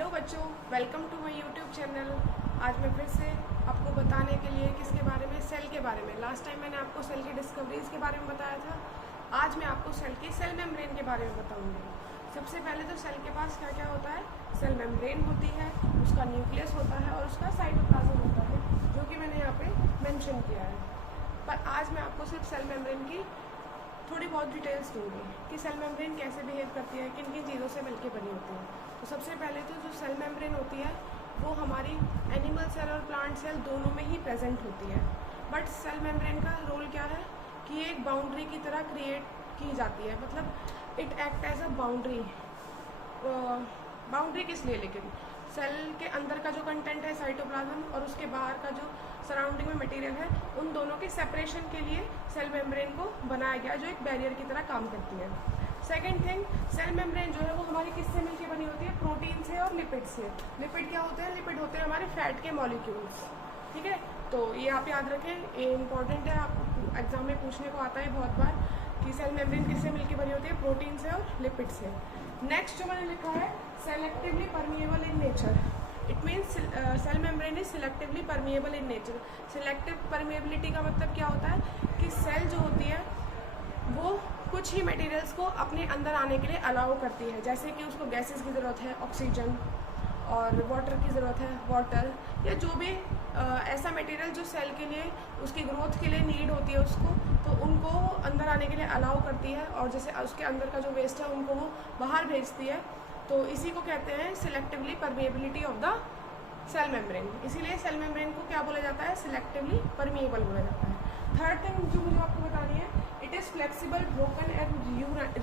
Hello बच्चों, welcome to my YouTube channel. आज मैं फिर से आपको बताने के लिए किसके बारे में, सेल के बारे में। लास्ट टाइम मैंने आपको सेल की डिस्कवरीज के बारे में बताया था। आज मैं आपको सेल मेम्ब्रेन के बारे में बताऊंगी। सबसे पहले तो सेल के पास क्या क्या होता है। सेल मेम्ब्रेन होती है, उसका न्यूक्लियस होता है और उसका साइटोप्लाज्म होता है, जो कि मैंने यहाँ पे मेंशन किया है। पर आज मैं आपको सिर्फ सेल मेम्ब्रेन की थोड़ी बहुत डिटेल्स दूंगी कि सेल मेम्ब्रेन कैसे बिहेव करती है, किन किन चीज़ों से मिलकर बनी होती है। तो सबसे पहले तो जो सेल मेम्ब्रेन होती है वो हमारी एनिमल सेल और प्लांट सेल दोनों में ही प्रेजेंट होती है। बट सेल मेम्ब्रेन का रोल क्या है कि ये एक बाउंड्री की तरह क्रिएट की जाती है। मतलब it act as a boundary. Boundary किस लिए, लेकिन सेल के अंदर का जो कंटेंट है साइटोप्लाज्म और उसके बाहर का जो सराउंडिंग में मटेरियल है, उन दोनों के सेपरेशन के लिए सेल मेम्ब्रेन को बनाया गया, जो एक बैरियर की तरह काम करती है। सेकेंड थिंग, सेल मेम्ब्रेन जो है वो हमारी किससे मिलकर बनी होती है, प्रोटीन से और लिपिड से। लिपिड क्या होते हैं, लिपिड होते हैं हमारे फैट के मॉलिक्यूल्स। ठीक है, तो ये आप याद रखें, ये इंपॉर्टेंट है, आपको एग्जाम में पूछने को आता है बहुत बार कि सेल मेम्ब्रेन किससे मिलकर बनी होती है, प्रोटीन से और लिपिड से। नेक्स्ट जो मैंने लिखा है, selectively permeable in nature. It means cell membrane is selectively permeable in nature. Selective permeability का मतलब क्या होता है कि सेल जो होती है वो कुछ ही मटेरियल्स को अपने अंदर आने के लिए अलाउ करती है। जैसे कि उसको गैसेस की ज़रूरत है, ऑक्सीजन, और वाटर की ज़रूरत है, वाटर, या जो भी ऐसा मटेरियल जो सेल के लिए उसकी ग्रोथ के लिए नीड होती है उसको, तो उनको अंदर आने के लिए अलाउ करती है। और जैसे उसके अंदर का जो वेस्ट है उनको वो बाहर भेजती है। तो इसी को कहते हैं selectively permeability of the cell membrane. इसीलिए सेल मेम्ब्रेन को क्या बोला जाता है, सिलेक्टिवली परमिएबल बोला जाता है। थर्ड थिंग जो मुझे आपको बतानी है, it is flexible, broken and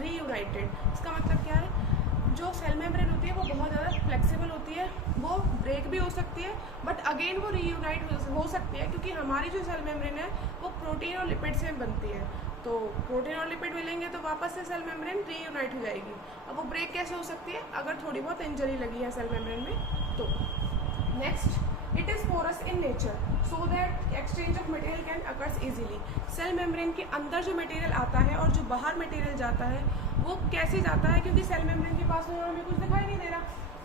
reunited. इसका मतलब क्या है, जो सेल मेम्ब्रेन होती है वो बहुत ज़्यादा फ्लेक्सिबल होती है, वो ब्रेक भी हो सकती है, बट अगेन वो रीयूनाइट हो सकती है, क्योंकि हमारी जो सेल मेम्ब्रेन है वो प्रोटीन और लिपिड से बनती है। तो प्रोटीन और लिपिड मिलेंगे तो वापस से सेल मेम्ब्रेन रीयूनाइट हो जाएगी। अब वो ब्रेक कैसे हो सकती है, अगर थोड़ी बहुत इंजरी लगी है सेल मेम्ब्रेन में तो। Next, it is porous in nature so that exchange of material can occurs easily. Cell membrane के अंदर जो मटेरियल आता है और जो बाहर मटेरियल जाता है वो कैसे जाता है, क्योंकि सेल मेम्ब्रेन के पास में हमें कुछ दिखाई नहीं दे रहा,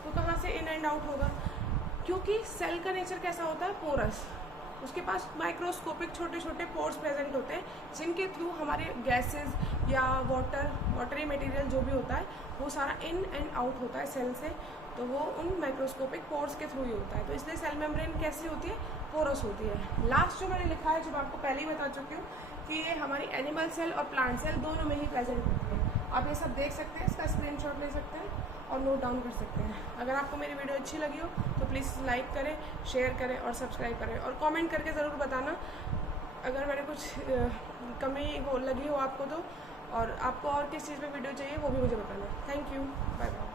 तो कहाँ से इन एंड आउट होगा। क्योंकि सेल का नेचर कैसा होता है, पोरस। उसके पास माइक्रोस्कोपिक छोटे छोटे पोर्स प्रेजेंट होते हैं, जिनके थ्रू हमारे गैसेस या वाटरी मटेरियल जो भी होता है वो सारा इन एंड आउट होता है सेल से। तो वो उन माइक्रोस्कोपिक पोर्स के थ्रू ही होता है। तो इसलिए सेल मेम्ब्रेन कैसी होती है, पोरस होती है। लास्ट जो मैंने लिखा है, जो मैं आपको पहले ही बता चुकी हूँ कि ये हमारी एनिमल सेल और प्लांट सेल दोनों में ही प्रेजेंट होती है। आप ये सब देख सकते हैं, इसका स्क्रीनशॉट ले सकते हैं और नोट डाउन कर सकते हैं। अगर आपको मेरी वीडियो अच्छी लगी हो तो प्लीज़ लाइक करें, शेयर करें और सब्सक्राइब करें, और कमेंट करके ज़रूर बताना अगर मैंने कुछ कमी हो लगी हो आपको तो, और आपको और किस चीज़ पे वीडियो चाहिए वो भी मुझे बताना। Thank you, bye bye.